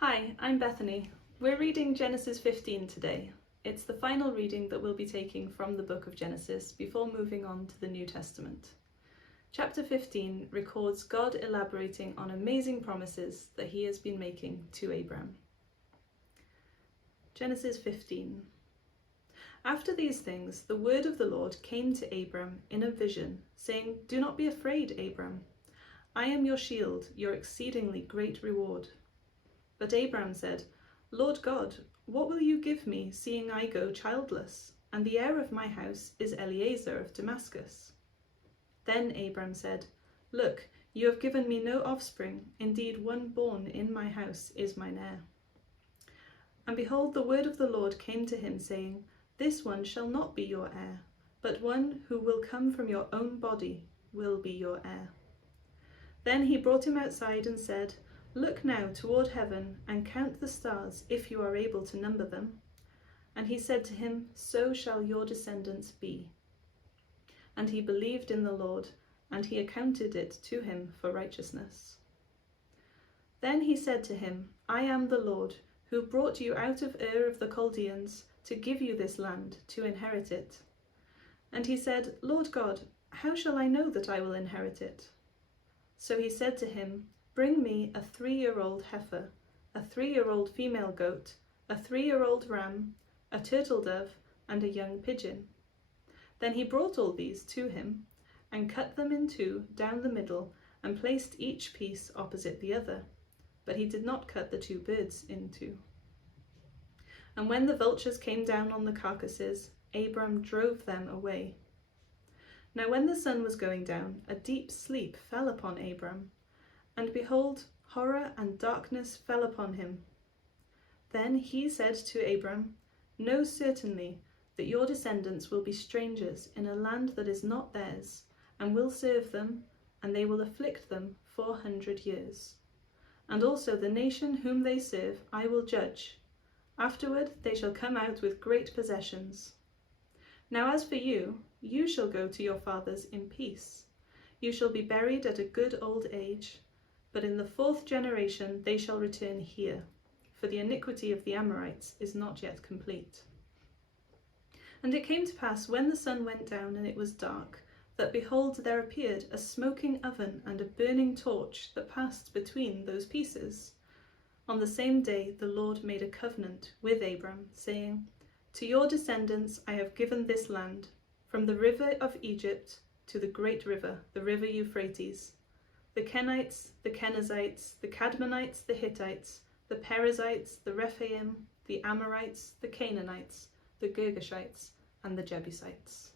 Hi, I'm Bethany. We're reading Genesis 15 today. It's the final reading that we'll be taking from the book of Genesis before moving on to the New Testament. Chapter 15 records God elaborating on amazing promises that he has been making to Abram. Genesis 15. After these things, the word of the Lord came to Abram in a vision, saying, "Do not be afraid, Abram. I am your shield, your exceedingly great reward." But Abram said, "Lord God, what will you give me, seeing I go childless, and the heir of my house is Eliezer of Damascus?" Then Abram said, "Look, you have given me no offspring. Indeed, one born in my house is mine heir." And behold, the word of the Lord came to him, saying, "This one shall not be your heir, but one who will come from your own body will be your heir." Then he brought him outside and said, "Look now toward heaven and count the stars, if you are able to number them." And he said to him, "So shall your descendants be." And he believed in the Lord, and he accounted it to him for righteousness. Then he said to him, "I am the Lord, who brought you out of Ur of the Chaldeans to give you this land to inherit it." And he said, "Lord God, how shall I know that I will inherit it?" So he said to him, "Bring me a 3-year-old heifer, a 3-year-old female goat, a 3-year-old ram, a turtle dove, and a young pigeon." Then he brought all these to him, and cut them in two down the middle, and placed each piece opposite the other. But he did not cut the 2 birds in two. And when the vultures came down on the carcasses, Abram drove them away. Now when the sun was going down, a deep sleep fell upon Abram. And behold, horror and darkness fell upon him. Then he said to Abram, "Know certainly that your descendants will be strangers in a land that is not theirs, and will serve them, and they will afflict them 400 years. And also the nation whom they serve I will judge. Afterward they shall come out with great possessions. Now as for you, you shall go to your fathers in peace. You shall be buried at a good old age. But in the 4th generation they shall return here, for the iniquity of the Amorites is not yet complete." And it came to pass, when the sun went down and it was dark, that behold, there appeared a smoking oven and a burning torch that passed between those pieces. On the same day the Lord made a covenant with Abram, saying, "To your descendants I have given this land, from the river of Egypt to the great river, the river Euphrates, the Kenites, the Kenizzites, the Cadmonites, the Hittites, the Perizzites, the Rephaim, the Amorites, the Canaanites, the Girgashites, and the Jebusites."